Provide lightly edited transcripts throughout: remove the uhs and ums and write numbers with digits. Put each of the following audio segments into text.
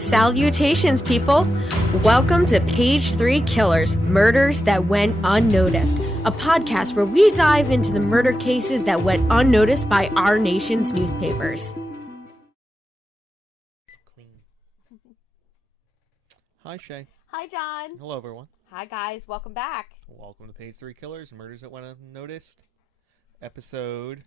Salutations, people! Welcome to Page 3 Killers, Murders That Went Unnoticed, a podcast where we dive into the murder cases that went unnoticed by our nation's newspapers. Hi, Shay. Hi, John. Hello, everyone. Hi, guys. Welcome back. Welcome to Page 3 Killers, Murders That Went Unnoticed, episode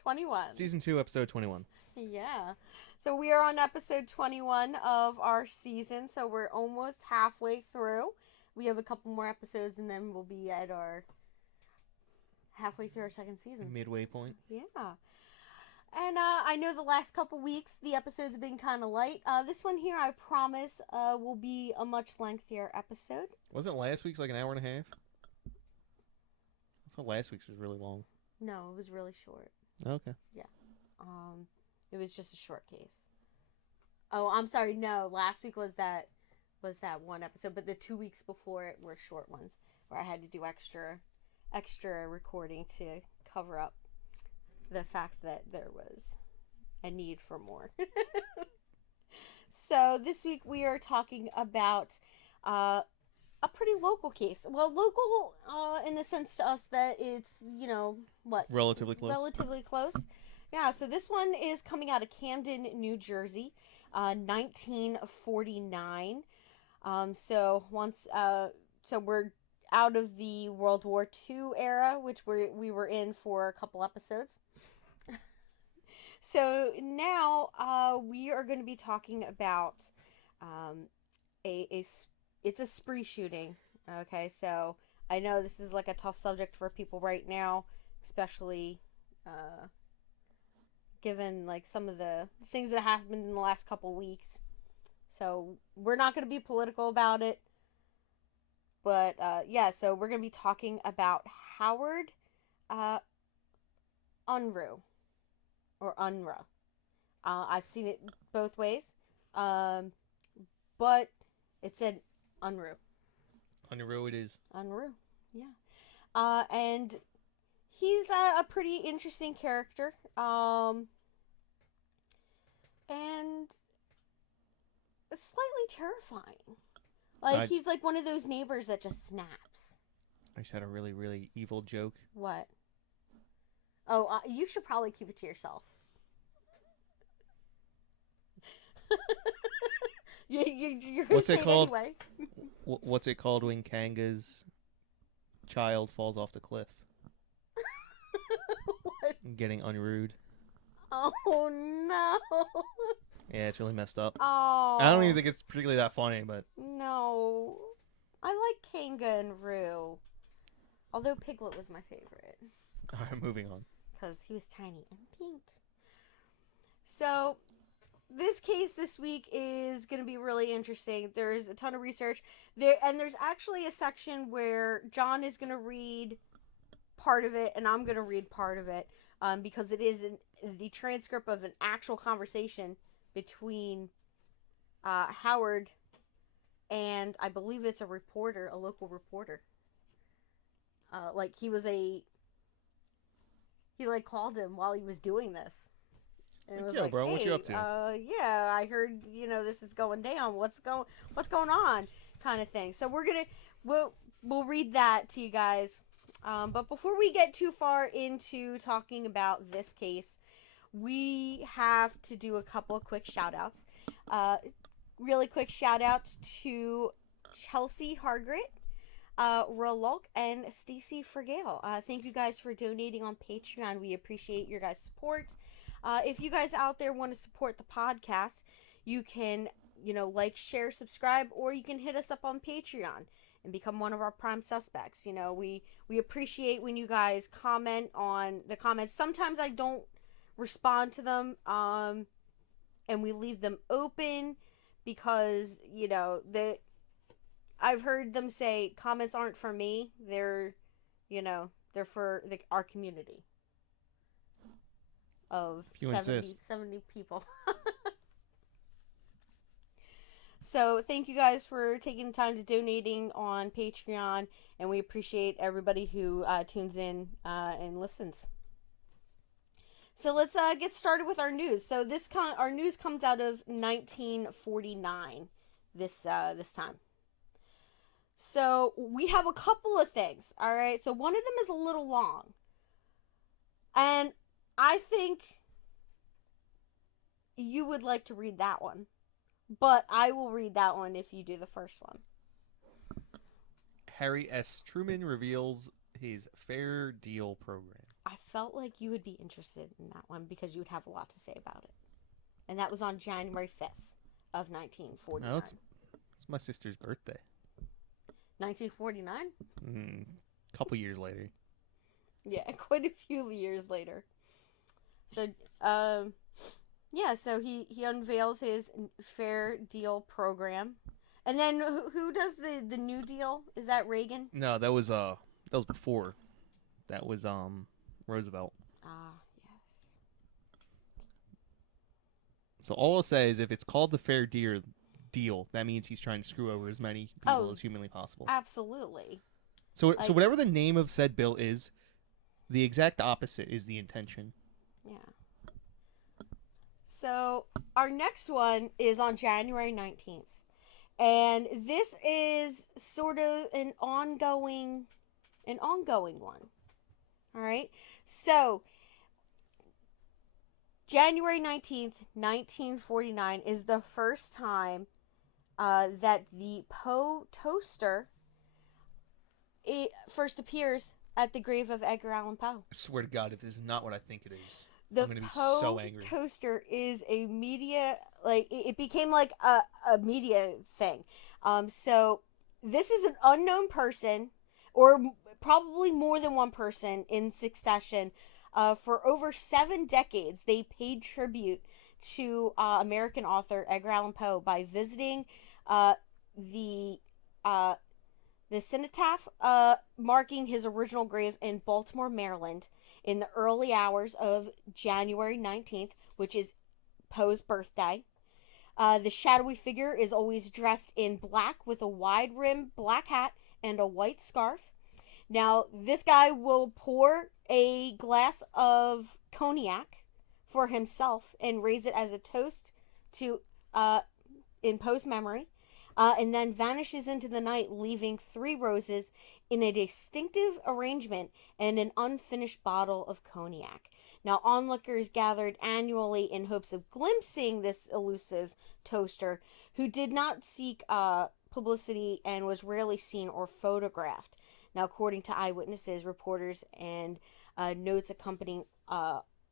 21. Season 2, episode 21. Yeah. So we are on episode 21 of our season, so we're almost halfway through. We have a couple more episodes, and then we'll be at our halfway through our second season. Midway point. Yeah. And I know the last couple weeks, the episodes have been kind of light. This one here, I promise, will be a much lengthier episode. Wasn't last week's like an hour and a half? I thought last week's was really long. No, it was really short. Okay. Yeah. It was just a short case. Oh, I'm sorry. No, last week was that one episode, but the 2 weeks before it were short ones where I had to do extra recording to cover up the fact that there was a need for more. So this week we are talking about a pretty local case. Well, local in the sense to us that it's, relatively close. Yeah, so this one is coming out of Camden, New Jersey, 1949. So we're out of the World War II era, which we were in for a couple episodes. So now we are going to be talking about it's a spree shooting. Okay, so I know this is like a tough subject for people right now, especially given like some of the things that happened in the last couple weeks. So we're not going to be political about it. But so we're going to be talking about Howard Unruh. Or Unruh. I've seen it both ways. But it said Unruh. Unruh it is. Unruh, yeah. And he's a pretty interesting character. And it's slightly terrifying. Like, he's like one of those neighbors that just snaps. I just had a really, really evil joke. What? Oh, you should probably keep it to yourself. You're going to say it anyway. What's it called when Kanga's child falls off the cliff? What? Getting unruhed. Oh, no. Yeah, it's really messed up. Oh. I don't even think it's particularly that funny, but... No. I like Kanga and Rue. Although Piglet was my favorite. Alright, moving on. Because he was tiny and pink. So, this case this week is going to be really interesting. There's a ton of research. There's actually a section where John is going to read part of it, and I'm going to read part of it. Because it is the transcript of an actual conversation between Howard and I believe it's a local reporter. He called him while he was doing this. And it was bro, what you up to? I heard, this is going down. What's going on? Kind of thing. So we'll read that to you guys. But before we get too far into talking about this case, we have to do a couple of quick shout-outs. Really quick shout-out to Chelsea Hargrett, Ralunk, and Stacey Fragale. Thank you guys for donating on Patreon. We appreciate your guys' support. If you guys out there want to support the podcast, you can, share, subscribe, or you can hit us up on Patreon and become one of our prime suspects. We appreciate when you guys comment on the comments. Sometimes I don't respond to them, and we leave them open because, I've heard them say comments aren't for me. They're for our community of 70 people. So thank you guys for taking the time to donating on Patreon, and we appreciate everybody who tunes in and listens. So let's get started with our news. So our news comes out of 1949 this time. So we have a couple of things, all right? So one of them is a little long. And I think you would like to read that one. But I will read that one if you do the first one. Harry S. Truman reveals his Fair Deal program. I felt like you would be interested in that one because you would have a lot to say about it. And that was on January 5th of 1949. No, it's my sister's birthday. 1949? A couple years later. Yeah, quite a few years later. So, yeah, so he unveils his Fair Deal program. And then who does the New Deal? Is that Reagan? No, that was before. That was Roosevelt. Ah, yes. So all I'll say is if it's called the Fair Deal, that means he's trying to screw over as many people as humanly possible. Absolutely. So whatever the name of said bill is, the exact opposite is the intention. Yeah. So our next one is on January 19th. And this is sort of an ongoing one. All right? So January 19th, 1949 is the first time that the Poe toaster first appears at the grave of Edgar Allan Poe. I swear to God, if this is not what I think it is, The I'm going to be Poe so angry. toaster is a media, it became like a media thing. So this is an unknown person, or probably more than one person in succession. For over 7 decades, they paid tribute to American author Edgar Allan Poe by visiting the cenotaph marking his original grave in Baltimore, Maryland, in the early hours of January 19th, which is Poe's birthday. The shadowy figure is always dressed in black with a wide-rimmed black hat and a white scarf. Now, this guy will pour a glass of cognac for himself and raise it as a toast to in Poe's memory, and then vanishes into the night, leaving 3 roses in a distinctive arrangement and an unfinished bottle of cognac. Now, onlookers gathered annually in hopes of glimpsing this elusive toaster, who did not seek publicity and was rarely seen or photographed. Now, according to eyewitnesses, reporters, and notes accompanying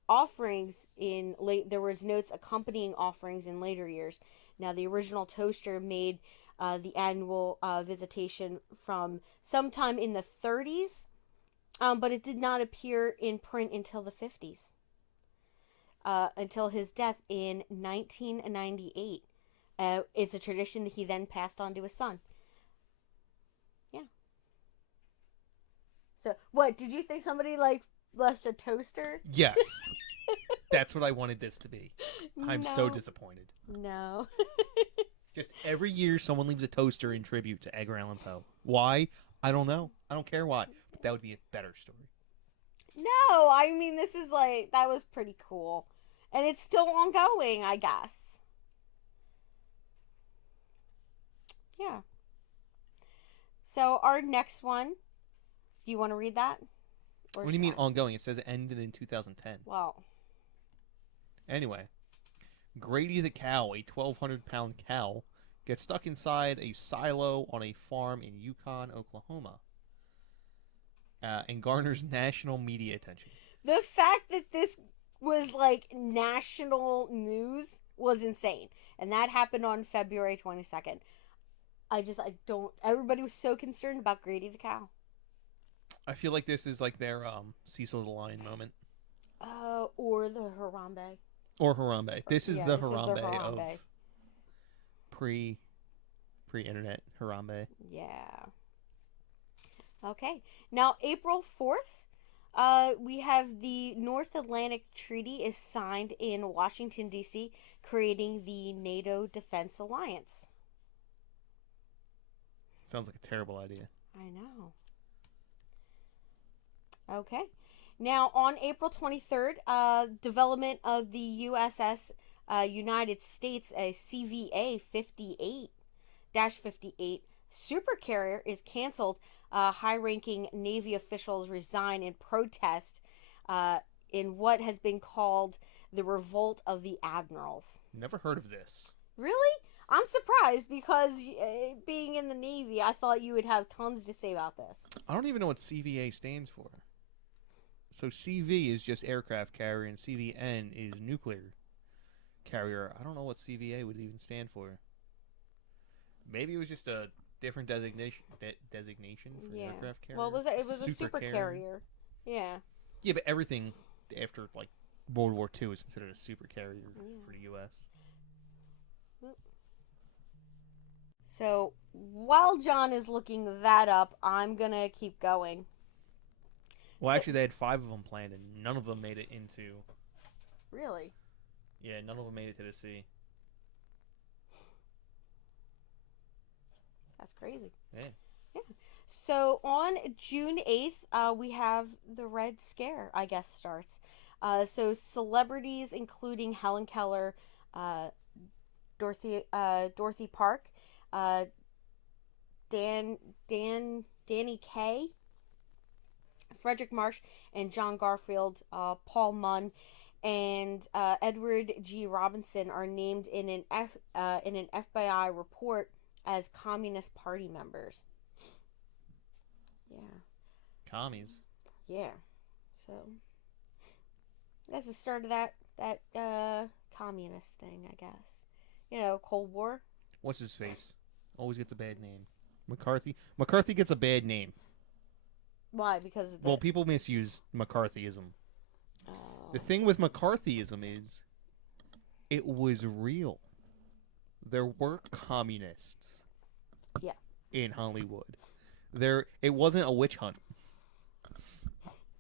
offerings there was notes accompanying offerings in later years. Now, the original toaster made the annual visitation from sometime in the 30s, but it did not appear in print until the 50s, until his death in 1998. It's a tradition that he then passed on to his son. Yeah. So, what, did you think somebody, left a toaster? Yes. That's what I wanted this to be. I'm so No. disappointed. No. Just every year someone leaves a toaster in tribute to Edgar Allan Poe. Why? I don't know. I don't care why. But that would be a better story. No, I mean, this is that was pretty cool. And it's still ongoing, I guess. Yeah. So our next one, do you want to read that? Or What do you mean should I? ongoing? It says it ended in 2010. Well, Anyway, Grady the cow, a 1,200-pound cow, gets stuck inside a silo on a farm in Yukon, Oklahoma, and garners national media attention. the fact that this was national news was insane. And that happened on February 22nd. Everybody was so concerned about Grady the cow. I feel like this is like their Cecil the Lion moment. Or the Harambe. Or Harambe. This is the Harambe of Harambe. pre-internet Harambe. Yeah. Okay. Now, April 4th, we have the North Atlantic Treaty is signed in Washington, D.C., creating the NATO Defense Alliance. Sounds like a terrible idea. I know. Okay. Now, on April 23rd, development of the USS United States, a CVA 58-58 supercarrier is canceled. High-ranking Navy officials resign in protest in what has been called the Revolt of the Admirals. Never heard of this. Really? I'm surprised because being in the Navy, I thought you would have tons to say about this. I don't even know what CVA stands for. So CV is just aircraft carrier, and CVN is nuclear carrier. I don't know what CVA would even stand for. Maybe it was just a different designation for aircraft carrier. Well, it was a super carrier. Yeah. Yeah, but everything after like World War II is considered a super carrier for the U.S. So while John is looking that up, I'm gonna keep going. Well, actually, they had 5 of them planned, and none of them made it into. Really? Yeah, none of them made it to the sea. That's crazy. Yeah. Yeah. So on June 8th, we have the Red Scare, I guess, starts. So celebrities including Helen Keller, Dorothy Park, Danny Kaye, Frederick Marsh, and John Garfield, Paul Munn, and Edward G. Robinson are named in an FBI report as Communist Party members. Yeah. Commies. Yeah. So that's the start of that communist thing, I guess. You know, Cold War. What's his face? Always gets a bad name. McCarthy. McCarthy gets a bad name. Why? Because of Well, people misuse McCarthyism. Oh. The thing with McCarthyism is it was real. There were communists. Yeah. In Hollywood. It wasn't a witch hunt.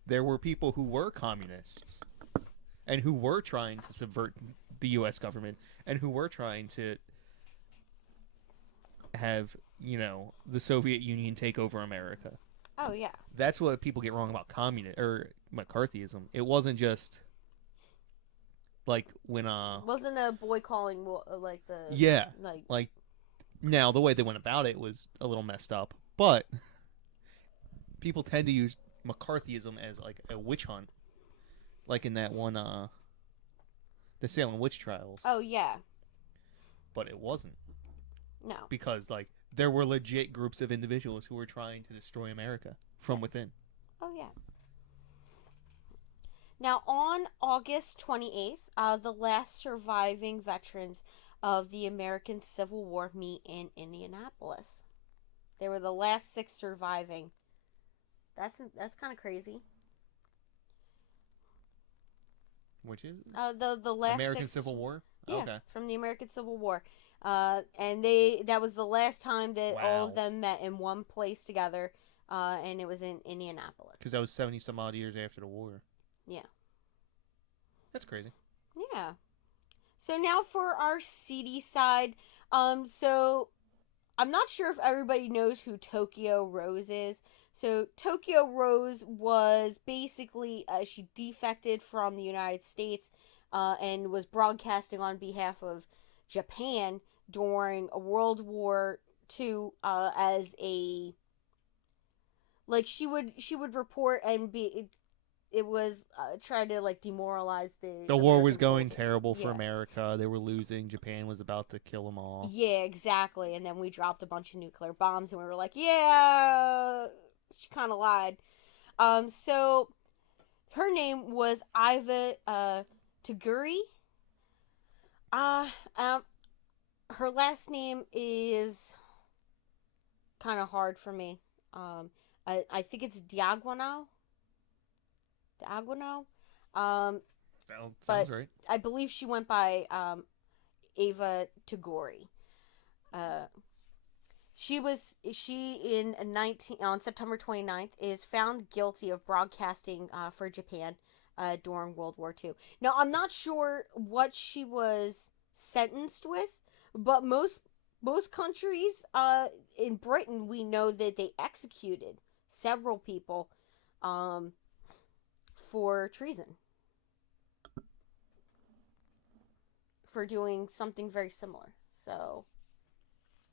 There were people who were communists and who were trying to subvert the U.S. government and who were trying to have, the Soviet Union take over America. Oh, yeah. That's what people get wrong about McCarthyism. It wasn't just like when wasn't a boy calling like the yeah like now the way they went about it was a little messed up, but people tend to use McCarthyism as like a witch hunt, like in that one the Salem witch trials. Oh yeah. But it wasn't. No. Because like there were legit groups of individuals who were trying to destroy America from within. Oh yeah. Now on August 28th, the last surviving veterans of the American Civil War meet in Indianapolis. They were the last 6 surviving. That's kind of crazy. Which is the last American 6... Civil War? Yeah, okay. From the American Civil War. And that was the last time that all of them met in one place together, and it was in Indianapolis. Because that was 70 some odd years after the war. Yeah. That's crazy. Yeah. So now for our seedy side. So I'm not sure if everybody knows who Tokyo Rose is. So Tokyo Rose was basically, she defected from the United States and was broadcasting on behalf of Japan during World War II as a, like, she would report and it was trying to like demoralize the war American was going soldiers. terrible for America. They were losing. Japan was about to kill them all. Yeah, exactly. And then we dropped a bunch of nuclear bombs and we were like, yeah, she kind of lied. So her name was Iva Taguri. Her last name is kind of hard for me. I think it's Diaguano. Sounds right. I believe she went by Ava Tagore. On September 29th is found guilty of broadcasting for Japan during World War II. Now I'm not sure what she was sentenced with, but most countries in Britain, we know that they executed several people for treason. For doing something very similar. So,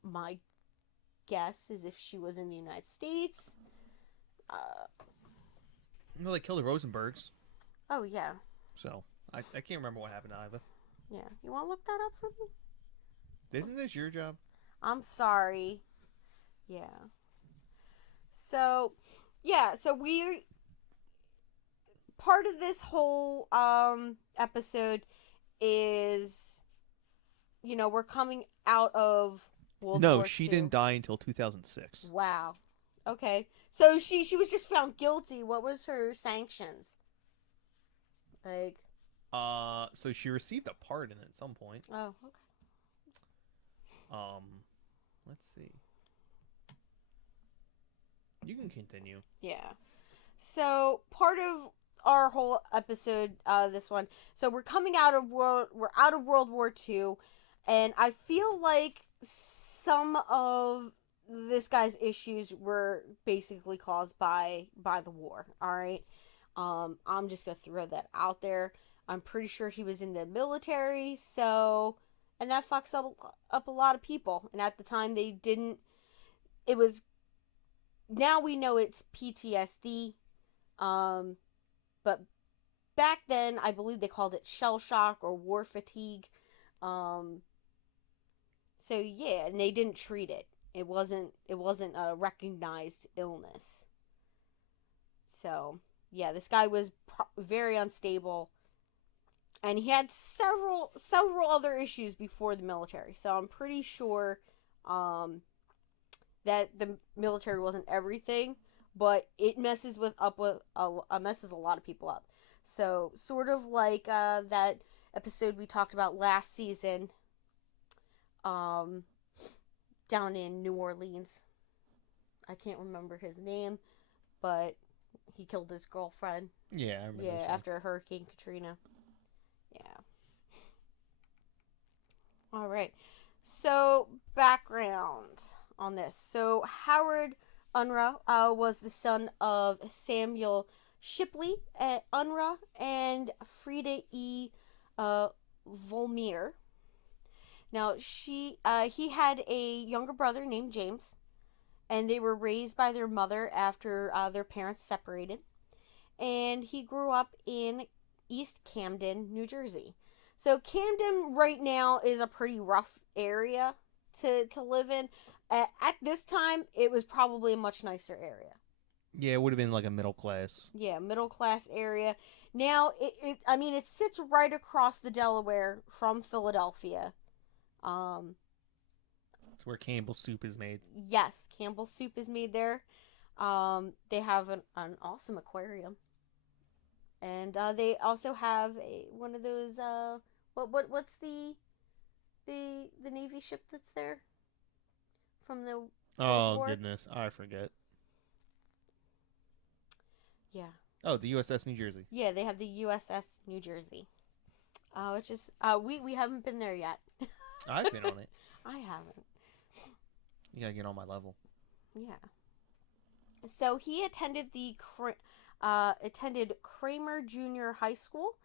my guess is if she was in the United States. Well, they killed the Rosenbergs. Oh, yeah. So, I can't remember what happened either. Yeah. You want to look that up for me? Isn't this your job? I'm sorry. Yeah. So, yeah. So, part of this whole episode is, we're coming out of World War II. No, she didn't die until 2006. Wow. Okay. So she was just found guilty. What was her sanctions? Like. So she received a pardon at some point. Oh, okay. Let's see. You can continue. Yeah. So part of our whole episode, this one. So we're out of World War II, and I feel like some of this guy's issues were basically caused by the war. All right. I'm just gonna throw that out there. I'm pretty sure he was in the military, so, and that fucks up a lot of people. And at the time, they didn't. It was. Now we know it's PTSD, but back then I believe they called it shell shock or war fatigue. So yeah, and they didn't treat it. It wasn't a recognized illness. So yeah, this guy was very unstable, and he had several other issues before the military. So I'm pretty sure that the military wasn't everything, but it messes a lot of people up. So sort of like that episode we talked about last season, down in New Orleans. I can't remember his name, but he killed his girlfriend. Yeah, I remember. Yeah, after Hurricane Katrina. Yeah. All right. So, background on this. So, Howard Unruh was the son of Samuel Shipley Unruh and Frida E. Volmere. Now, he had a younger brother named James, and they were raised by their mother after their parents separated. And he grew up in East Camden, New Jersey. So Camden right now is a pretty rough area to live in. At this time, it was probably a much nicer area. Yeah, it would have been like a middle class. Yeah, middle class area. Now, it sits right across the Delaware from Philadelphia. It's where Campbell's soup is made. Yes, Campbell's soup is made there. They have an awesome aquarium, and they also have one of those. What's the Navy ship that's there from the World War? Goodness, I forget. Yeah. Oh, the USS New Jersey. Yeah, they have the USS New Jersey. Which is we haven't been there yet. I've been on it. I haven't. You gotta get on my level. Yeah. So he attended Kramer Junior High School,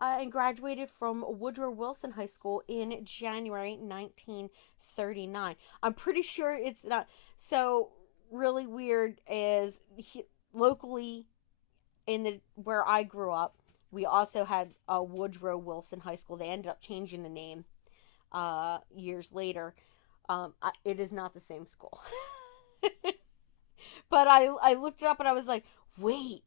and graduated from Woodrow Wilson High School in January 1939. I'm pretty sure it's not. So really weird is locally where I grew up, we also had a Woodrow Wilson High School. They ended up changing the name years later. It is not the same school. But I looked it up and I was like, wait,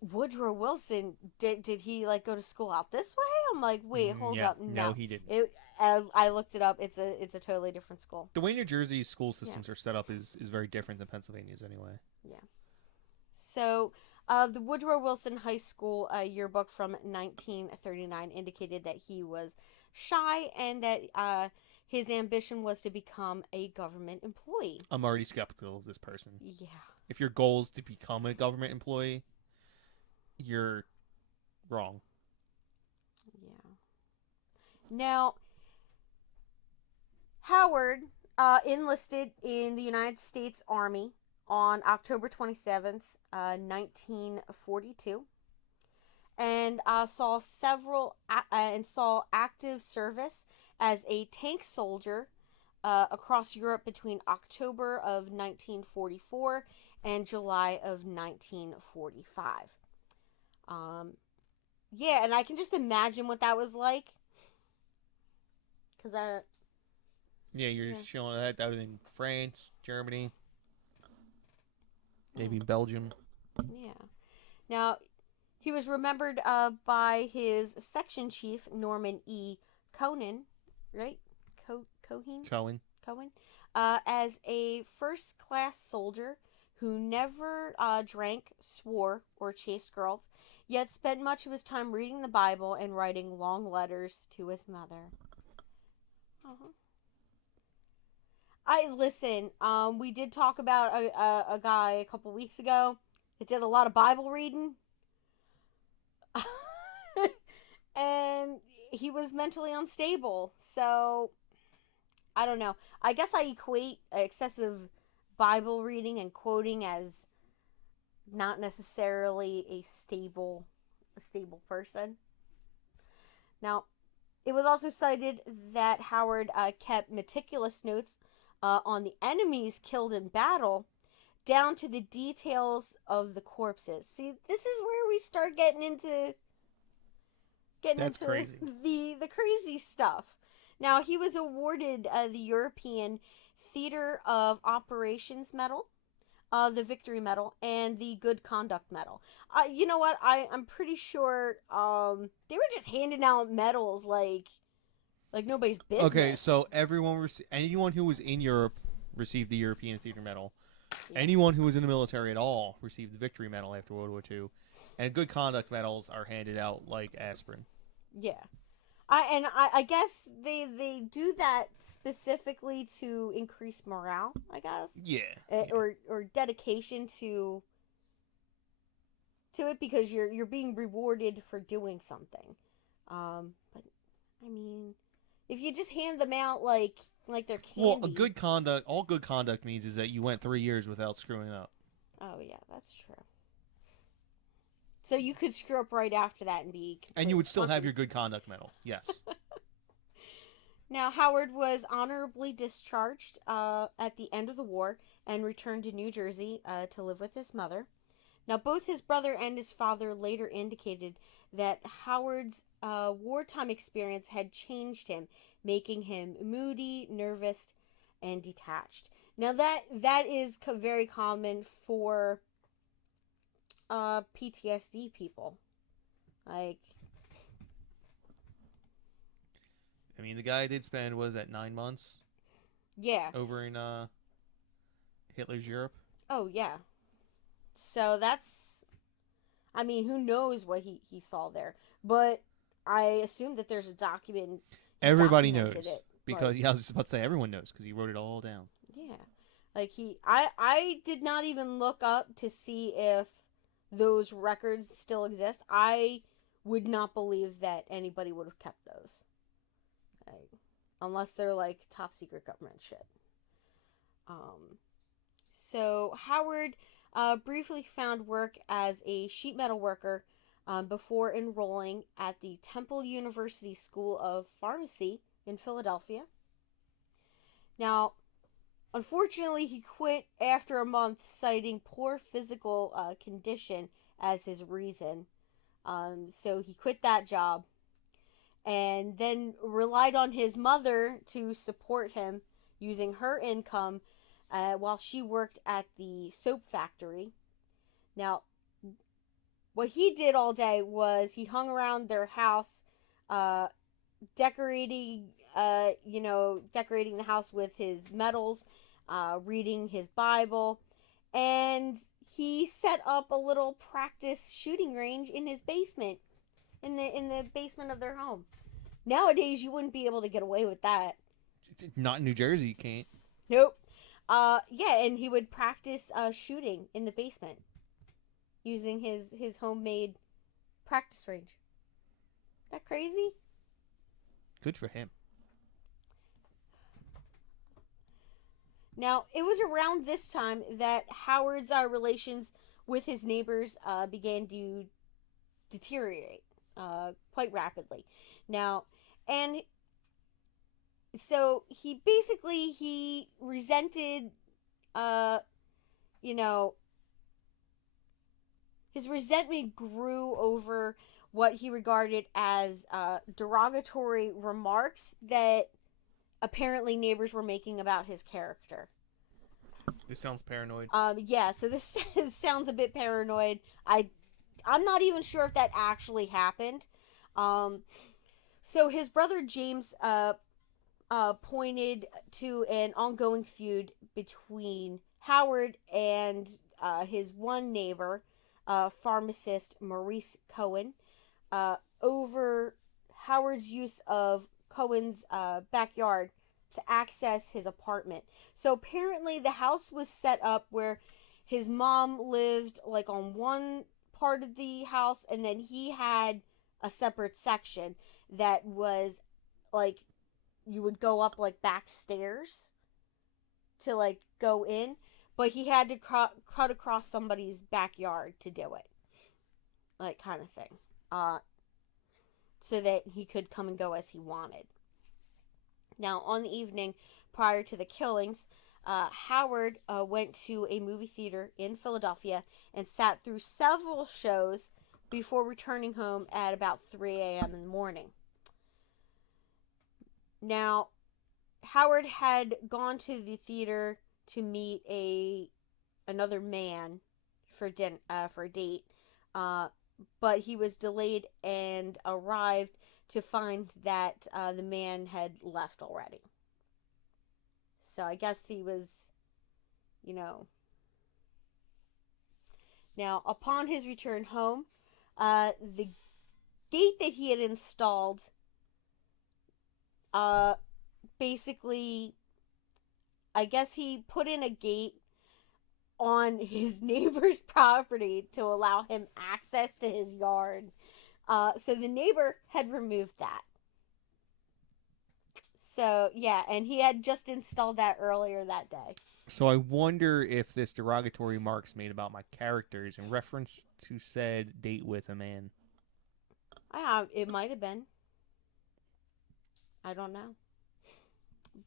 Woodrow Wilson, did he like go to school out this way? I'm like, wait, hold up. No, he didn't. I looked it up. It's a totally different school. The way New Jersey's school systems are set up is very different than Pennsylvania's anyway. Yeah. So, the Woodrow Wilson High School yearbook from 1939 indicated that he was shy and that his ambition was to become a government employee. I'm already skeptical of this person. Yeah. If your goal is to become a government employee, you're wrong. Yeah. Now, Howard enlisted in the United States Army on October 27th, 1942, and saw active service as a tank soldier across Europe between October of 1944 and July of 1945. Yeah, and I can just imagine what that was like. Cause you're just showing that out in France, Germany, maybe Belgium. Yeah. Now, he was remembered by his section chief, Norman E. Cohen, right? Cohen? Cohen? As a first-class soldier who never drank, swore, or chased girls, yet spent much of his time reading the Bible and writing long letters to his mother. Uh-huh. We did talk about a guy a couple weeks ago that did a lot of Bible reading. And he was mentally unstable. So, I don't know. I guess I equate excessive Bible reading and quoting as not necessarily a stable person. Now, it was also cited that Howard kept meticulous notes on the enemies killed in battle, down to the details of the corpses. See, this is where we start getting into Crazy. the crazy stuff. Now, he was awarded the European Theater of Operations Medal, the Victory Medal, and the Good Conduct Medal. You know what? I'm pretty sure they were just handing out medals like nobody's business. Okay, so anyone who was in Europe received the European Theater Medal. Yeah. Anyone who was in the military at all received the Victory Medal after World War II. And Good Conduct Medals are handed out like aspirin. Yeah. I guess they do that specifically to increase morale, I guess. Yeah. Or dedication to it, because you're being rewarded for doing something. But I mean, if you just hand them out like they're candy. Well, all good conduct means is that you went 3 years without screwing up. Oh yeah, that's true. So you could screw up right after that and be... And you would still have your Good Conduct Medal, yes. Now, Howard was honorably discharged at the end of the war and returned to New Jersey to live with his mother. Now, both his brother and his father later indicated that Howard's wartime experience had changed him, making him moody, nervous, and detached. Now, that is very common for... PTSD people. I mean, the guy did spend, 9 months? Yeah. Over in Hitler's Europe? Oh, yeah. So that's... I mean, who knows what he saw there. But I assume that there's a document... Everybody knows. Because, I was just about to say, everyone knows, because he wrote it all down. Yeah. I did not even look up to see if those records still exist. I would not believe that anybody would have kept those. Unless they're top secret government shit. So Howard briefly found work as a sheet metal worker before enrolling at the Temple University School of Pharmacy in Philadelphia. Now, unfortunately, he quit after a month, citing poor physical condition as his reason. So he quit that job and then relied on his mother to support him using her income while she worked at the soap factory. Now, what he did all day was he hung around their house, decorating the house with his medals, reading his Bible, and he set up a little practice shooting range in his basement, in the basement of their home. Nowadays, you wouldn't be able to get away with that. Not in New Jersey, you can't. Nope. Yeah, and he would practice shooting in the basement using his homemade practice range. That crazy? Good for him. Now, it was around this time that Howard's relations with his neighbors began to deteriorate quite rapidly. Now, and so he resented, uh, you know, his resentment grew over what he regarded as derogatory remarks that apparently neighbors were making about his character. This sounds paranoid. Yeah, so this sounds a bit paranoid. I'm not even sure if that actually happened. Um, so his brother James pointed to an ongoing feud between Howard and his one neighbor, pharmacist Maurice Cohen, over Howard's use of Cohen's backyard to access his apartment. So apparently, the house was set up where his mom lived like on one part of the house, and then he had a separate section that was like you would go up like back stairs to like go in, but he had to cut across somebody's backyard to do it, like kind of thing, so that he could come and go as he wanted. Now, on the evening prior to the killings, Howard went to a movie theater in Philadelphia and sat through several shows before returning home at about 3 a.m. in the morning. Now, Howard had gone to the theater to meet another man for a date, but he was delayed and arrived to find that the man had left already. So I guess he was, you know. Now, upon his return home, the gate that he had installed, basically, I guess he put in a gate on his neighbor's property to allow him access to his yard. So the neighbor had removed that. So, yeah, and he had just installed that earlier that day. So I wonder if this derogatory remarks made about my characters in reference to said date with a man. It might have been. I don't know.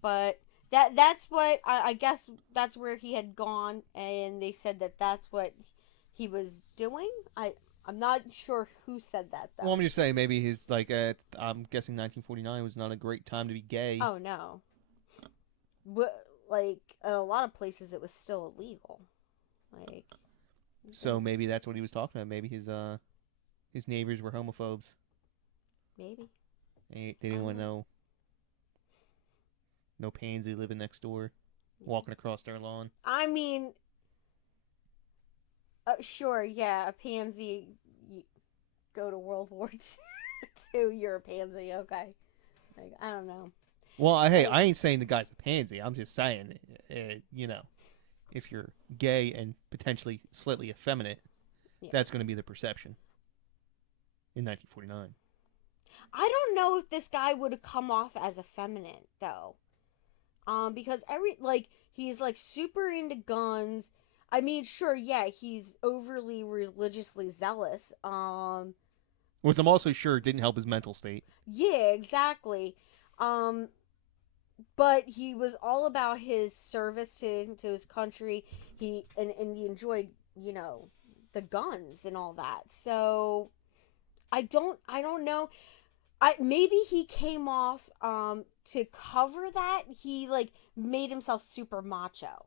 But that's what I guess that's where he had gone, and they said that that's what he was doing. I'm not sure who said that though. Well, I'm just saying maybe his I'm guessing 1949 was not a great time to be gay. Oh no. But like in a lot of places it was still illegal. Like So maybe that's what he was talking about. Maybe his neighbors were homophobes. Maybe. They didn't want no pansy living next door, walking across their lawn. I mean, sure, yeah, a pansy. Go to World War II, you're a pansy, okay. Like, I don't know. Well, hey, I ain't saying the guy's a pansy. I'm just saying, if you're gay and potentially slightly effeminate, that's going to be the perception in 1949. I don't know if this guy would have come off as effeminate, though. Because he's like super into guns. I mean, sure, yeah, he's overly religiously zealous. Which I'm also sure didn't help his mental state. Yeah, exactly. But he was all about his service to his country. He enjoyed, the guns and all that. So I don't know. Maybe he came off to cover that. He made himself super macho.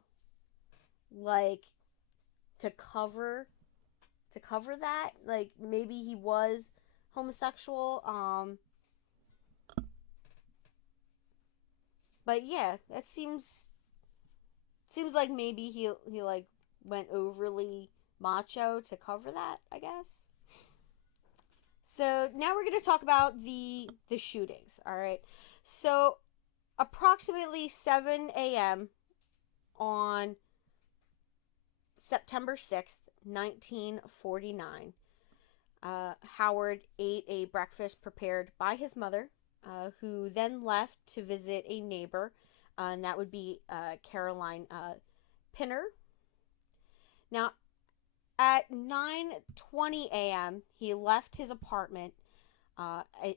To cover that, maybe he was homosexual. But yeah, that seems like maybe he went overly macho to cover that, I guess. So now we're going to talk about the shootings, all right? So approximately 7 a.m. on September 6th, 1949, Howard ate a breakfast prepared by his mother, who then left to visit a neighbor and that would be Caroline Pinner. Now, at 9:20 a.m., he left his apartment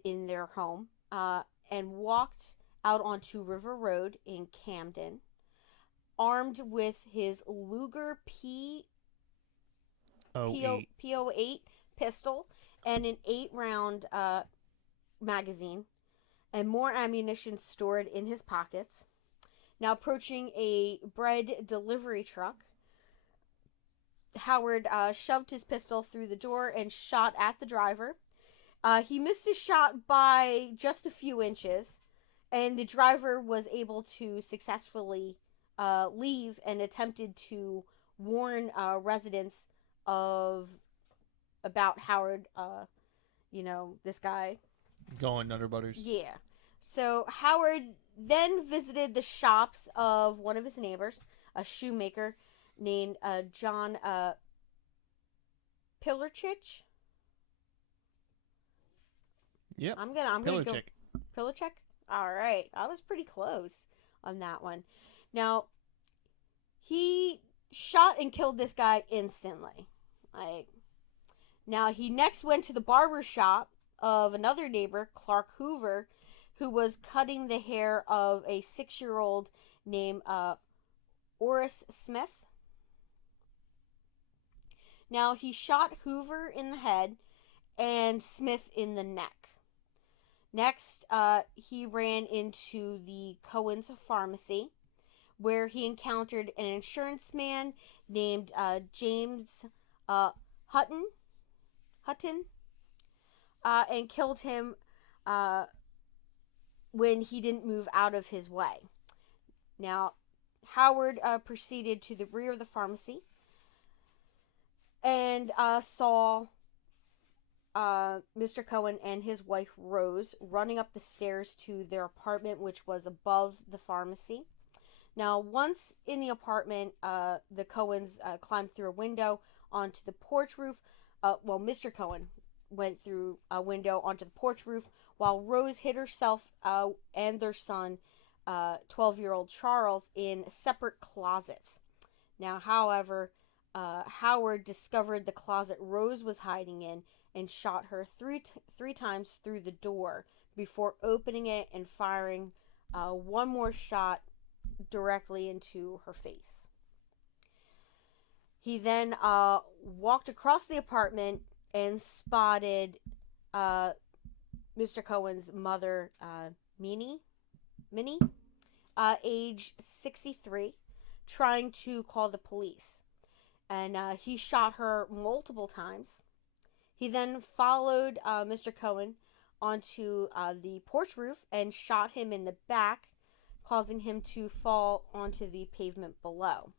in their home and walked out onto River Road in Camden, armed with his Luger P08 pistol and an 8-round magazine and more ammunition stored in his pockets. Now, approaching a bread delivery truck, Howard shoved his pistol through the door and shot at the driver. He missed his shot by just a few inches, and the driver was able to successfully leave and attempted to warn residents about Howard, this guy. Going Nutter Butters. Yeah. So Howard then visited the shops of one of his neighbors, a shoemaker named John Pilarchich. Yep. I'm gonna go Pilarchik. All right, I was pretty close on that one. Now, he shot and killed this guy instantly. Now he next went to the barber shop of another neighbor, Clark Hoover, who was cutting the hair of a 6-year-old named Oris Smith. Now, he shot Hoover in the head and Smith in the neck. Next, he ran into the Cohen's pharmacy, where he encountered an insurance man named James Hutton, and killed him when he didn't move out of his way. Now, Howard proceeded to the rear of the pharmacy and saw Mr. Cohen and his wife Rose running up the stairs to their apartment, which was above the pharmacy. Now, once in the apartment, the Cohens climbed through a window onto the porch roof. Mr. Cohen went through a window onto the porch roof, while Rose hid herself and their son, 12-year-old Charles, in separate closets. Now, however, Howard discovered the closet Rose was hiding in and shot her three times through the door before opening it and firing one more shot directly into her face. He then walked across the apartment and spotted Mr. Cohen's mother, Minnie, age 63, trying to call the police. And he shot her multiple times. He then followed Mr. Cohen onto the porch roof and shot him in the back, causing him to fall onto the pavement below.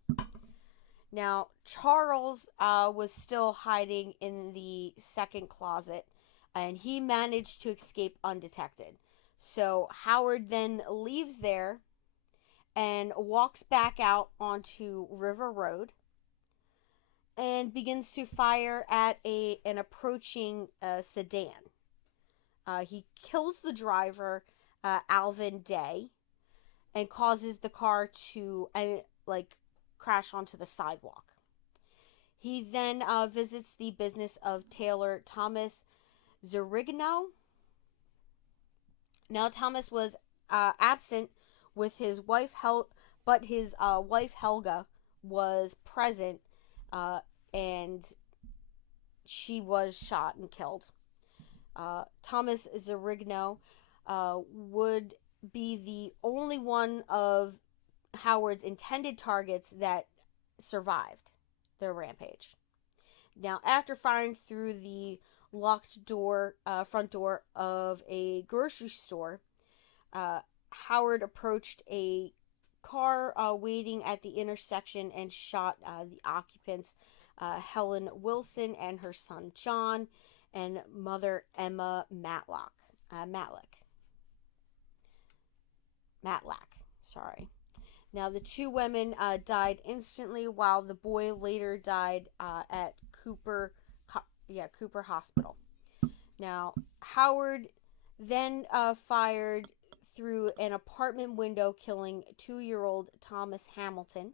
Now, Charles was still hiding in the second closet, and he managed to escape undetected. So Howard then leaves there and walks back out onto River Road and begins to fire at an approaching sedan. He kills the driver, Alvin Day, and causes the car to crash onto the sidewalk. He then visits the business of Taylor Thomas Zerigno. Now, Thomas was absent with his wife, but his wife Helga was present, and she was shot and killed. Thomas Zerigno would be the only one of Howard's intended targets that survived the rampage. Now, after firing through the locked front door of a grocery store, Howard approached a car waiting at the intersection and shot the occupants, Helen Wilson and her son John, and mother Emma Matlack. Sorry. Now, the two women died instantly, while the boy later died at Cooper Hospital. Now, Howard then fired through an apartment window, killing 2-year-old Thomas Hamilton.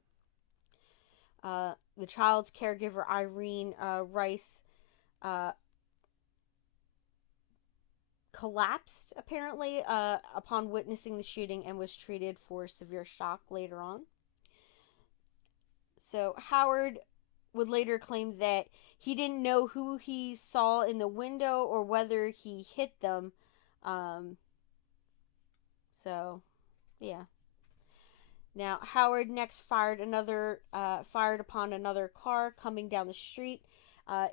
The child's caregiver, Irene Rice, collapsed, apparently, upon witnessing the shooting and was treated for severe shock later on. So Howard would later claim that he didn't know who he saw in the window or whether he hit them. So, yeah. Now, Howard next fired upon another car coming down the street.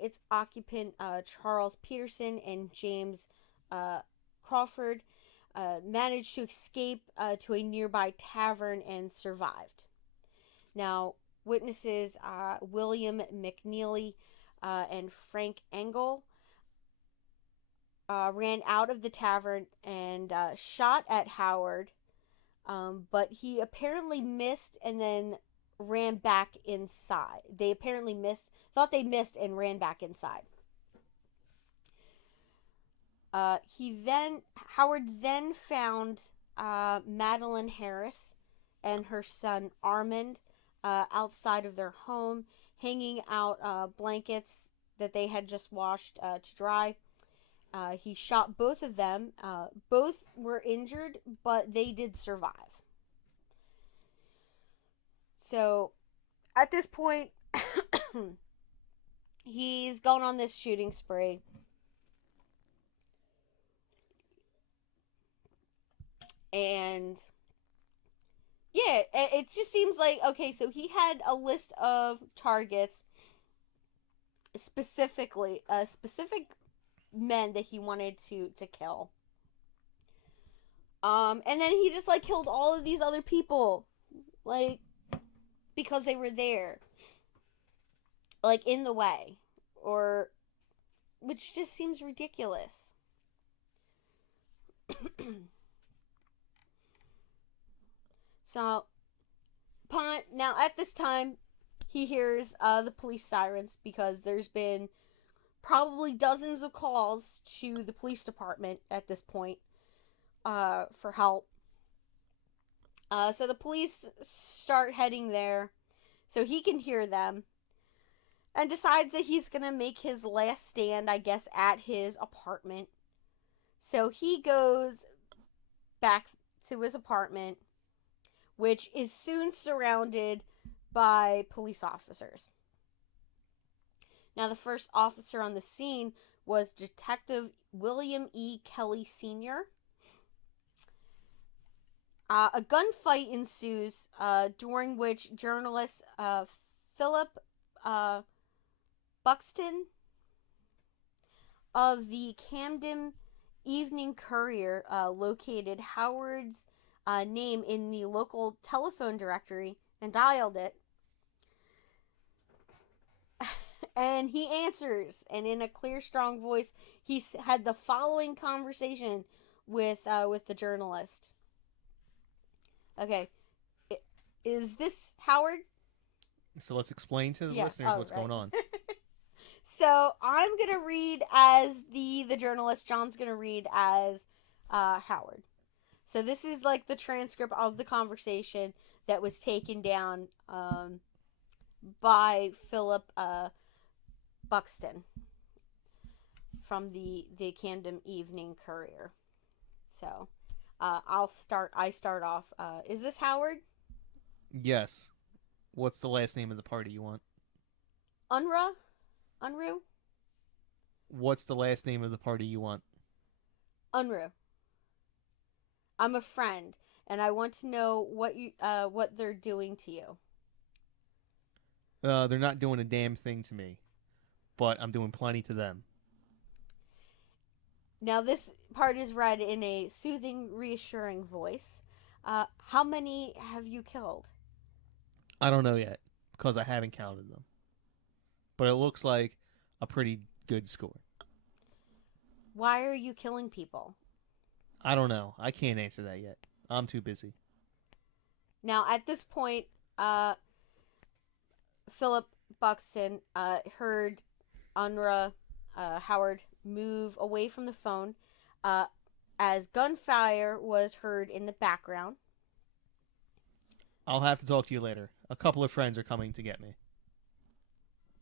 Its occupant, Charles Peterson and James Crawford, managed to escape to a nearby tavern and survived. Now, witnesses William McNeely and Frank Engel ran out of the tavern and shot at Howard, but he apparently missed and then ran back inside. They apparently thought they missed and ran back inside. Howard then found Madeline Harris and her son Armand outside of their home, hanging out blankets that they had just washed to dry. He shot both of them. Both were injured, but they did survive. So, at this point, he's gone on this shooting spree. And yeah, it just seems like, okay, so he had a list of targets, specific men that he wanted to kill. And then he just, like, killed all of these other people, like, because they were there, like, in the way, or, which just seems ridiculous. So, now at this time, he hears the police sirens, because there's been probably dozens of calls to the police department at this point for help. So the police start heading there so he can hear them, and decides that he's going to make his last stand, I guess, at his apartment. So he goes back to his apartment, which is soon surrounded by police officers. Now, the first officer on the scene was Detective William E. Kelly Sr. A gunfight ensues, during which journalist Philip Buxton of the Camden Evening Courier located Howard's name in the local telephone directory and dialed it. And he answers, and in a clear, strong voice, he had the following conversation with the journalist. Okay, is this Howard? So let's explain to the listeners what's going on. So I'm gonna read as the journalist. John's gonna read as Howard. So this is like the transcript of the conversation that was taken down by Philip Buxton from the Camden Evening Courier. So I start off. Is this Howard? Yes. What's the last name of the party you want? Unruh? What's the last name of the party you want? Unruh. I'm a friend, and I want to know what they're doing to you. They're not doing a damn thing to me, but I'm doing plenty to them. Now, this part is read in a soothing, reassuring voice. How many have you killed? I don't know yet, because I haven't counted them. But it looks like a pretty good score. Why are you killing people? I don't know. I can't answer that yet. I'm too busy. Now, at this point, Philip Buxton heard Unruh, Howard, move away from the phone. as gunfire was heard in the background. I'll have to talk to you later. A couple of friends are coming to get me.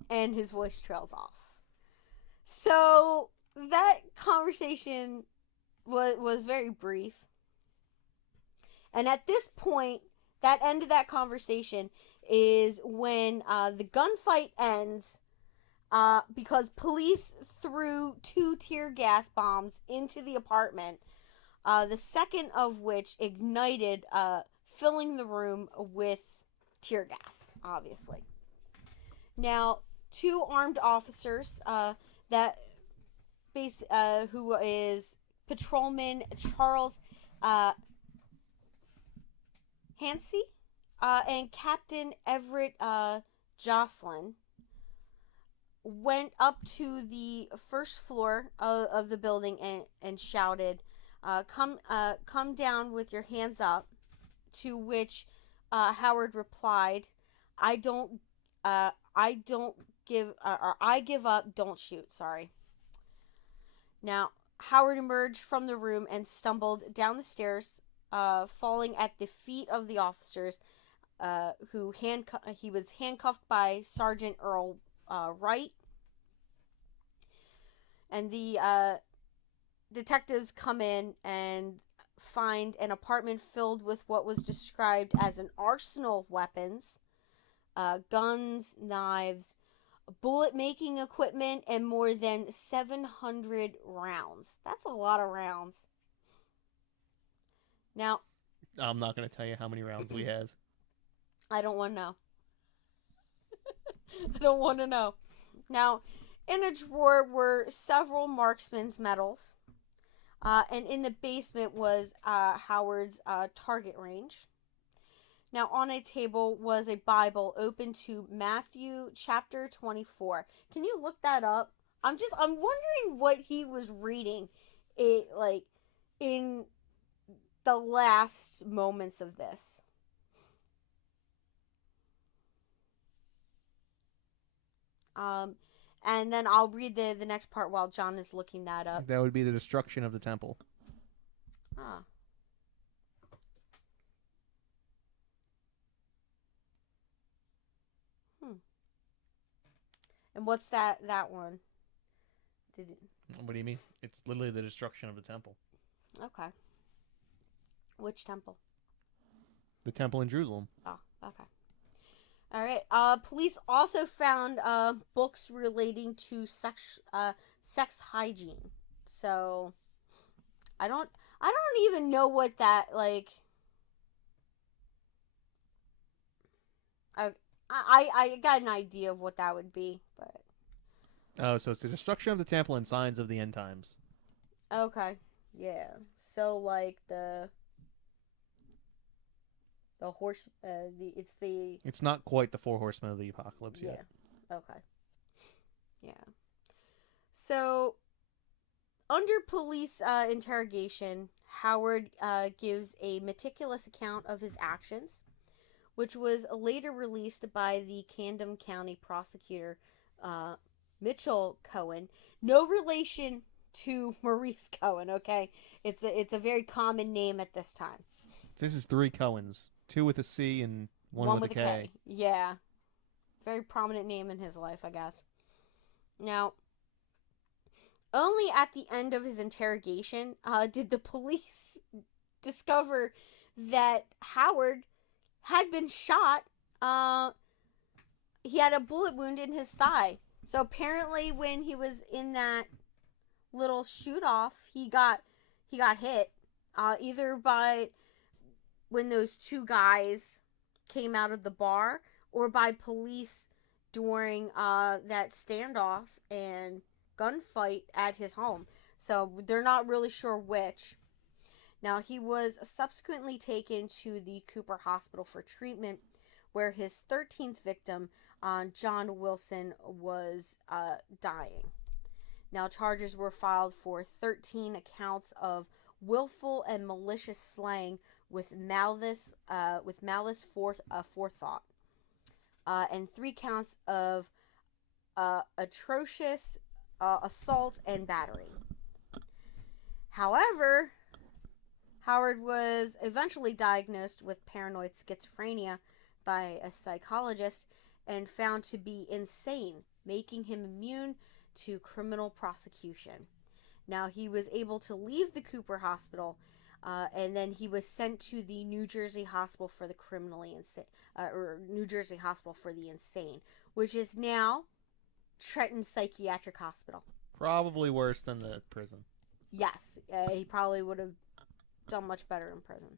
And his voice trails off. So that conversation was very brief. And at this point, that end of that conversation is when the gunfight ends because police threw 2 tear gas bombs into the apartment, the second of which ignited, filling the room with tear gas, obviously. Now, 2 armed officers, who is Patrolman Charles Hansey and Captain Everett Jocelyn, went up to the first floor of the building and shouted, come down with your hands up, to which Howard replied, I give up, don't shoot, sorry. Now, Howard emerged from the room and stumbled down the stairs, falling at the feet of the officers, he was handcuffed by Sergeant Earl Wright. And the detectives come in and find an apartment filled with what was described as an arsenal of weapons, guns, knives, bullet-making equipment, and more than 700 rounds. That's a lot of rounds. Now, I'm not going to tell you how many rounds we have. I don't want to know. I don't want to know. Now, in a drawer were several marksman's medals, and in the basement was Howard's target range. Now, on a table was a Bible open to Matthew chapter 24. Can you look that up? I'm wondering what he was reading, in the last moments of this. And then I'll read the next part while John is looking that up. That would be the destruction of the temple. Ah. And what's that one? What do you mean? It's literally the destruction of the temple. Okay. Which temple? The temple in Jerusalem. Oh, okay. All right. Police also found books relating to sex hygiene. So, I don't even know what that I got an idea of what that would be, but. Oh, so it's the destruction of the temple and signs of the end times. Okay. Yeah. So the horse, It's not quite the 4 horsemen of the apocalypse yet. Yeah. Okay. Yeah. So, under police interrogation, Howard gives a meticulous account of his actions, which was later released by the Camden County prosecutor, Mitchell Cohen. No relation to Maurice Cohen, okay? It's a very common name at this time. This is 3 Cohens. 2 with a C and one with a K. Yeah. Very prominent name in his life, I guess. Now, only at the end of his interrogation did the police discover that Howard had been shot. He had a bullet wound in his thigh. So apparently when he was in that little shoot-off, he got hit. Either by when those 2 guys came out of the bar, or by police during that standoff and gunfight at his home. So they're not really sure which. Now, he was subsequently taken to the Cooper Hospital for treatment, where his 13th victim, John Wilson, was dying. Now, charges were filed for 13 accounts of willful and malicious slaying with malice forethought, and 3 counts of atrocious assault and battery. However, Howard was eventually diagnosed with paranoid schizophrenia by a psychologist and found to be insane, making him immune to criminal prosecution. Now, he was able to leave the Cooper Hospital, and then he was sent to the New Jersey Hospital for the Criminally Insane, or New Jersey Hospital for the Insane, which is now Trenton Psychiatric Hospital. Probably worse than the prison. Yes, he probably would have done much better in prison.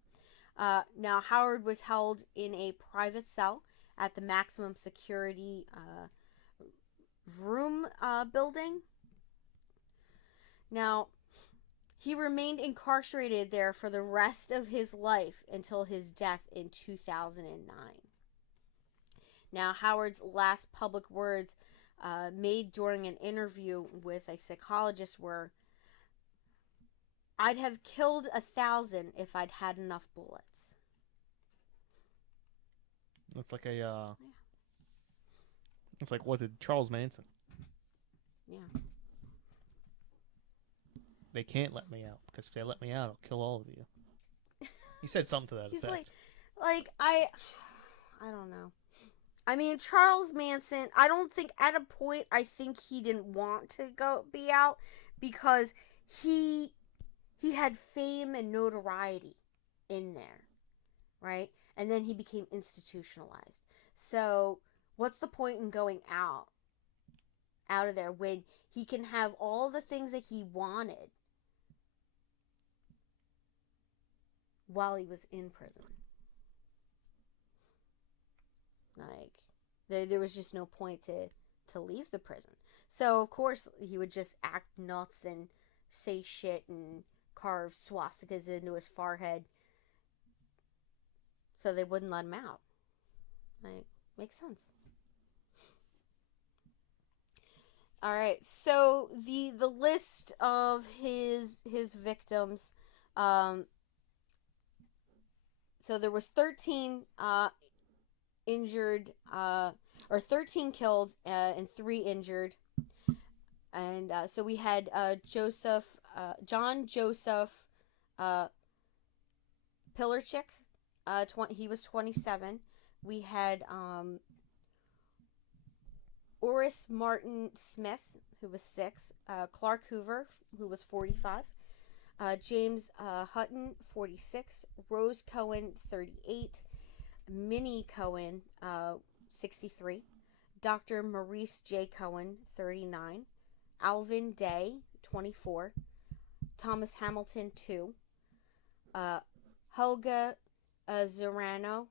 Now, Howard was held in a private cell at the maximum security room building. Now, he remained incarcerated there for the rest of his life until his death in 2009. Now, Howard's last public words made during an interview with a psychologist were, "I'd have killed 1,000 if I'd had enough bullets." It's like a, it's like, what's it, Charles Manson. Yeah. They can't let me out, because if they let me out, I'll kill all of you. He said something to that He's effect. I don't know. I mean, Charles Manson, I don't think at a point, I think he didn't want to be out because he had fame and notoriety in there, right? And then he became institutionalized. So what's the point in going out of there when he can have all the things that he wanted while he was in prison? Like, there was just no point to leave the prison. So, of course, he would just act nuts and say shit and carve swastikas into his forehead so they wouldn't let him out. Like, makes sense. All right, so the list of his victims, so there was 13 injured, or 13 killed and 3 injured, and so we had John Joseph Pilarchik, he was 27. We had Oris Martin Smith, who was 6, Clark Hoover, who was 45, James Hutton, 46, Rose Cohen, 38, Minnie Cohen, 63, Dr. Maurice J. Cohen, 39, Alvin Day, 24, Thomas Hamilton, 2, Helga Zerigno,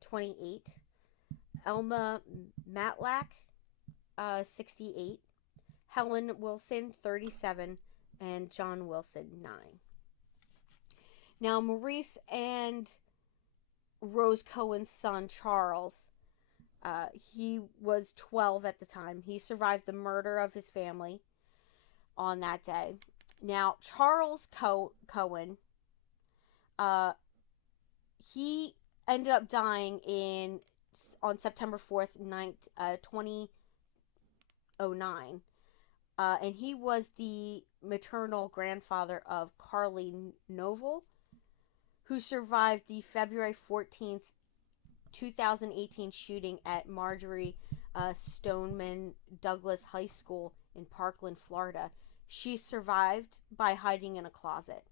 28, Elma Matlack, 68, Helen Wilson, 37, and John Wilson, 9. Now, Maurice and Rose Cohen's son, Charles, he was 12 at the time. He survived the murder of his family on that day. Now, Charles Cohen, he ended up dying on September 4th, 2009. And he was the maternal grandfather of Carly Novel, who survived the February 14th, 2018 shooting at Marjorie Stoneman Douglas High School in Parkland, Florida. She survived by hiding in a closet.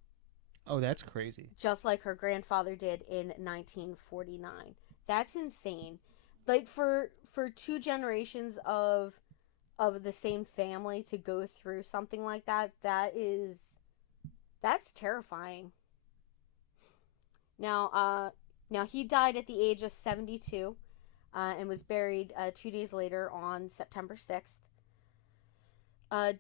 Oh, that's crazy. Just like her grandfather did in 1949. That's insane. Like, for 2 generations of the same family to go through something like that, that's terrifying. Now he died at the age of 72 and was buried 2 days later on September 6th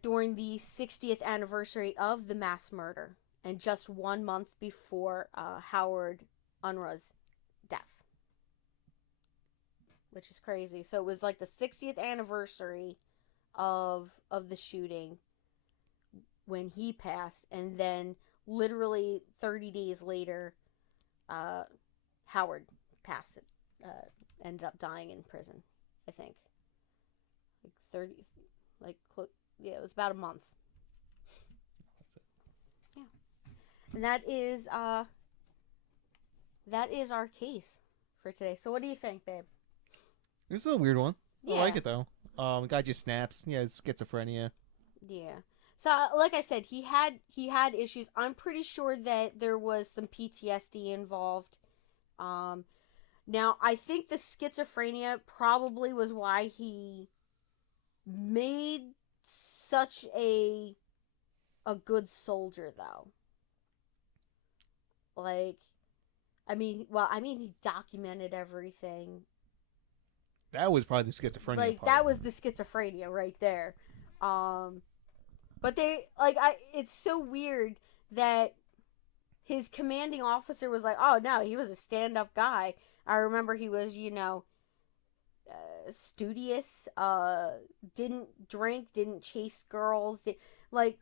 during the 60th anniversary of the mass murder, and just 1 month before Howard Unruh's death, which is crazy. So it was like the 60th anniversary of the shooting when he passed, and then literally 30 days later, Howard passed. Ended up dying in prison, I think. Yeah, it was about a month. That's it. Yeah. And that is our case for today. So what do you think, babe? This is a weird one. I Yeah. like it though. The guy just snaps. Yeah, it's schizophrenia. Yeah. So like I said, he had issues. I'm pretty sure that there was some PTSD involved. Um Now I think the schizophrenia probably was why he made such a good soldier though. Like I mean he documented everything. That was probably the schizophrenia Like part. that was the schizophrenia right there. Um but they like I it's so weird that his commanding officer was like, "Oh no, he was a stand-up guy." I remember he was, studious, didn't drink, didn't chase girls, like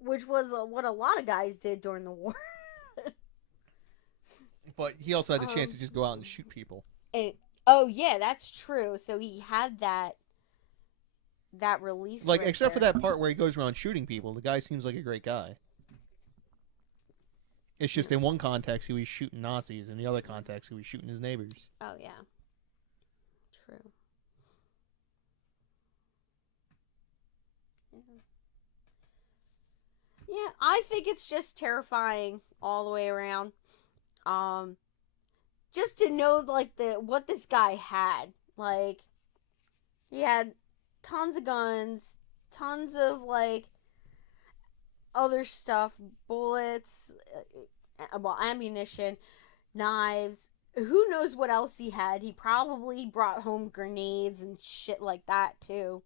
which was what a lot of guys did during the war. But he also had the chance um to just go out and shoot people. and oh yeah, that's true. So he had that release Like, right except for there. that part where he goes around shooting people, the guy seems like a great guy. It's just in one context he was shooting Nazis, in the other context he was shooting his neighbors. Oh yeah. True. Yeah. Yeah, I think it's just terrifying all the way around. Um just to know like the what this guy had. Like he had tons of guns, tons of like other stuff, bullets, ammunition, knives. Who knows what else he had? He probably brought home grenades and shit like that too.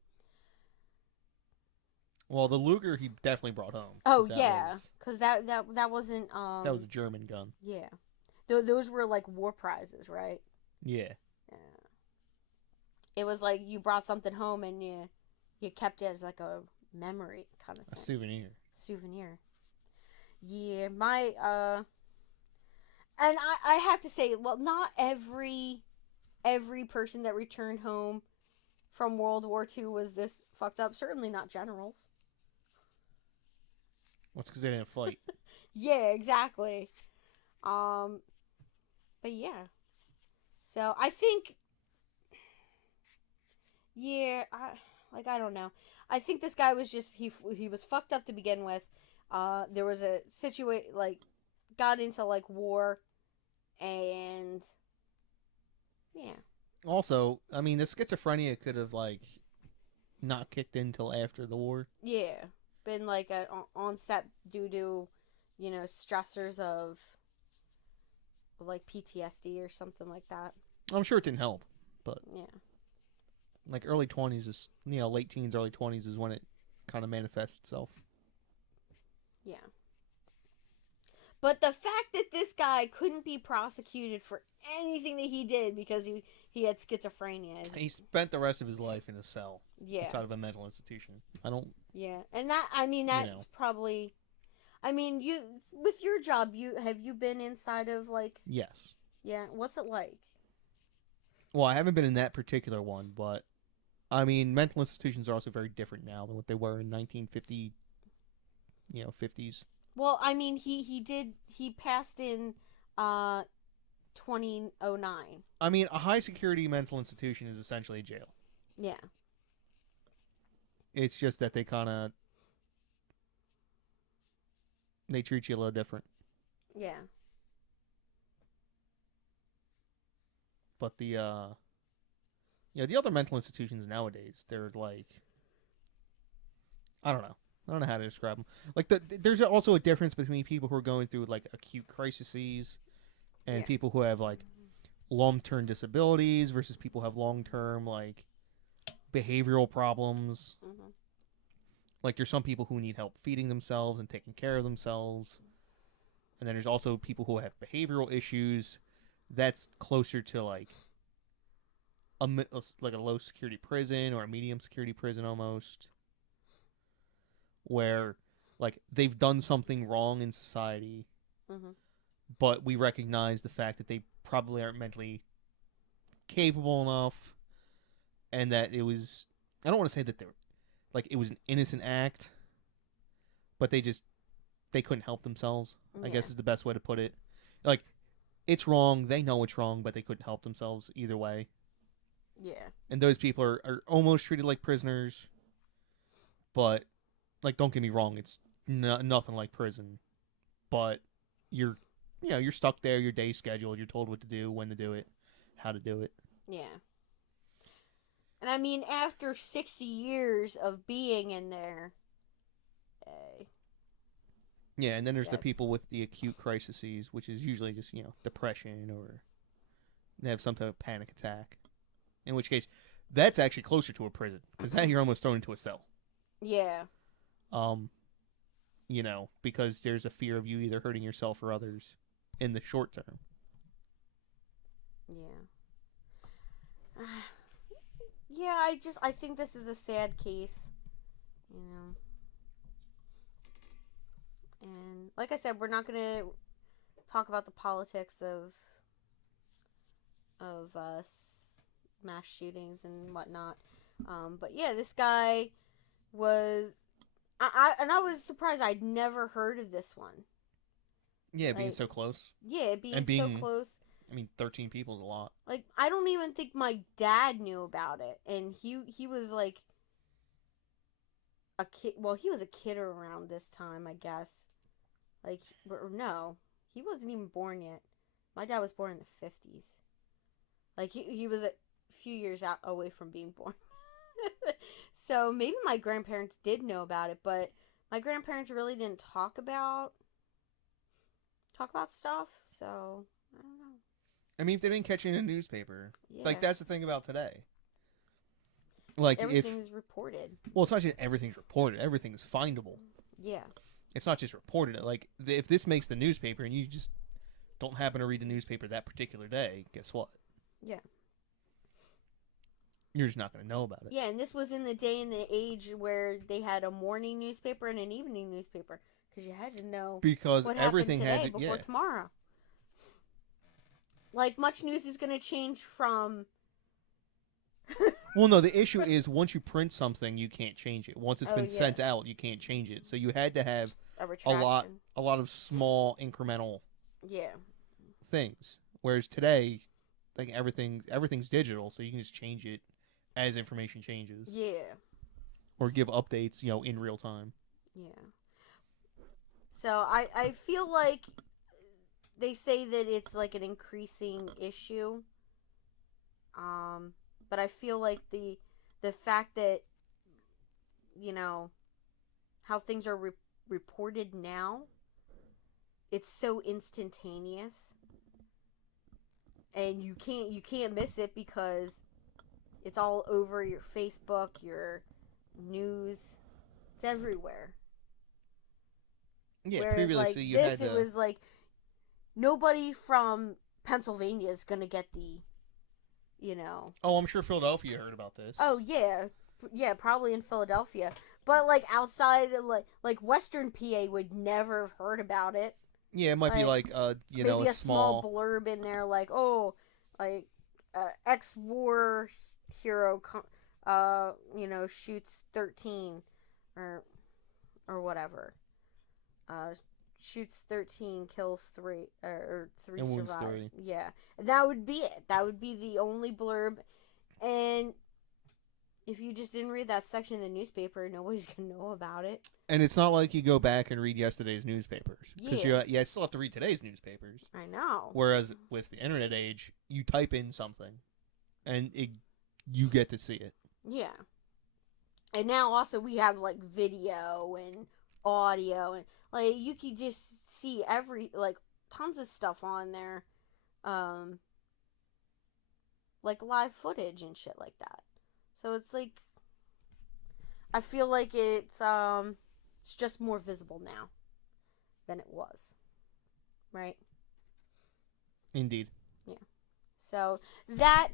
Well, the Luger he definitely brought home. Oh 'Cause yeah, because that wasn't that was a German gun. yeah. Those were like war prizes, right? Yeah. Yeah. It was like you brought something home and you kept it as like a memory kind of A thing. souvenir. Souvenir. Yeah, my and I have to say, well, not every person that returned home from World War II was this fucked up. Certainly not generals. Well, it's because they didn't fight. Yeah, exactly. Um, but yeah. So I think, yeah, I don't know. I think this guy was just he was fucked up to begin with. There was a situation like got into like war, and yeah, Also, I mean, the schizophrenia could have, like, not kicked in till after the war. yeah, been like an onset due to, stressors of like PTSD or something like that. I'm sure it didn't help, but, Yeah, like, early 20s is, late teens, early 20s is when it kind of manifests itself. yeah. But the fact that this guy couldn't be prosecuted for anything that he did because he had schizophrenia is He spent the rest of his life in a cell yeah, inside of a mental institution. I don't, yeah. And that I mean that's probably I mean you with your job you been inside of like yes. yeah, what's it like? Well, I haven't been in that particular one, but, I mean, mental institutions are also very different now than what they were in 1950, 50s. Well, I mean he passed in uh 2009. I mean, a high security mental institution is essentially a jail. Yeah. It's just that they treat you a little different. Yeah. But the the other mental institutions nowadays, they're like, I don't know. I don't know how to describe them. Like there's also a difference between people who are going through like acute crises and Yeah. people who have like long-term disabilities versus people who have long-term like behavioral problems. Mhm. Like there's some people who need help feeding themselves and taking care of themselves. And then there's also people who have behavioral issues. That's closer to like like a low security prison or a medium security prison almost, where like they've done something wrong in society, Mhm. but we recognize the fact that they probably aren't mentally capable enough, and that it was, I don't want to say that they're like it was an innocent act, but they just they couldn't help themselves. I Yeah. guess is the best way to put it. Like, it's wrong. They know it's wrong, but they couldn't help themselves either way. Yeah. And those people are almost treated like prisoners. But, like, don't get me wrong, it's nothing like prison. But you're, you're stuck there. Your day's scheduled. You're told what to do, when to do it, how to do it. Yeah. And I mean, after 60 years of being in there, Yeah, and then there's the Yes. people with the acute crises, which is usually just, depression or they have some type of panic attack. In which case, that's actually closer to a prison because then you're almost thrown into a cell. yeah. Because there's a fear of you either hurting yourself or others in the short term. Yeah. Yeah, I think this is a sad case, And like I said, we're not going to talk about the politics of mass shootings and whatnot. But yeah, this guy was I was surprised I'd never heard of this one. Yeah, being Like, so close. Yeah, being so close. 13 people is a lot. Like, I don't even think my dad knew about it, and he was like a kid. Well, he was a kid around this time, I guess. Like, or no, he wasn't even born yet. My dad was born in the 50s. Like, he was a few years out away from being born. So maybe my grandparents did know about it, but my grandparents really didn't talk about stuff. So I don't know. I mean, if they didn't catch it in a newspaper, Yeah. like that's the thing about today. Like Everything's reported. Well, it's not just everything's reported. Everything's findable. Yeah. It's not just reported. Like, if this makes the newspaper and you just don't happen to read the newspaper that particular day, guess what? Yeah. You're just not going to know about it. Yeah, and this was in the day and the age where they had a morning newspaper and an evening newspaper because you had to know Because what everything happened today had to, before tomorrow. Like, much news is going to change from... Well, no, the issue is once you print something, you can't change it. Once it's been sent out, you can't change it. So you had to have a lot of small incremental Yeah. things. Whereas today, like everything's digital, so you can just change it as information changes. Yeah. Or give updates, in real time. Yeah. So I feel like they say that it's like an increasing issue. But I feel like the fact that, how things are reported now, it's so instantaneous. And you can't miss it because it's all over your Facebook, your news. It's everywhere. Yeah, Whereas, previously like, you this, had it was like nobody from Pennsylvania is gonna get the, Oh, I'm sure Philadelphia heard about this. Oh yeah, probably in Philadelphia, but like outside of like Western PA would never have heard about it. Yeah, it might be like maybe a a small blurb in there, like ex-war hero, shoots 13, or whatever. Shoots 13, kills 3, or 3 and wounds survive. 3. Yeah, that would be it. That would be the only blurb, and if you just didn't read that section of the newspaper, nobody's gonna know about it. And it's not like you go back and read yesterday's newspapers. Because Yeah. you still have to read today's newspapers. I know. Whereas with the internet age, you type in something, and you get to see it. Yeah. And now also we have like video and audio, and like you can just see tons of stuff on there, like live footage and shit like that. So it's like, I feel like it's just more visible now than it was, right? Indeed. Yeah. So that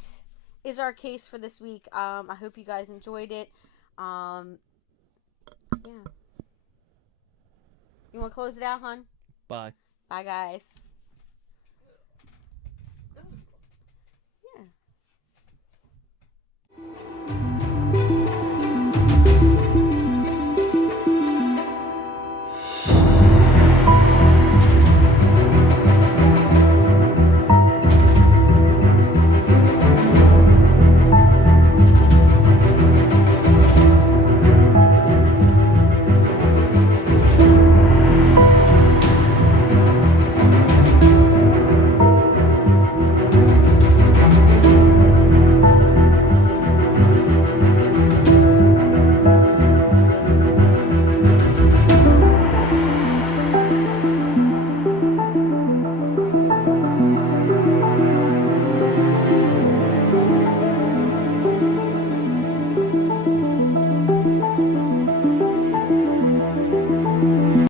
is our case for this week. I hope you guys enjoyed it. Yeah. You want to close it out, hon? Bye. Bye, guys.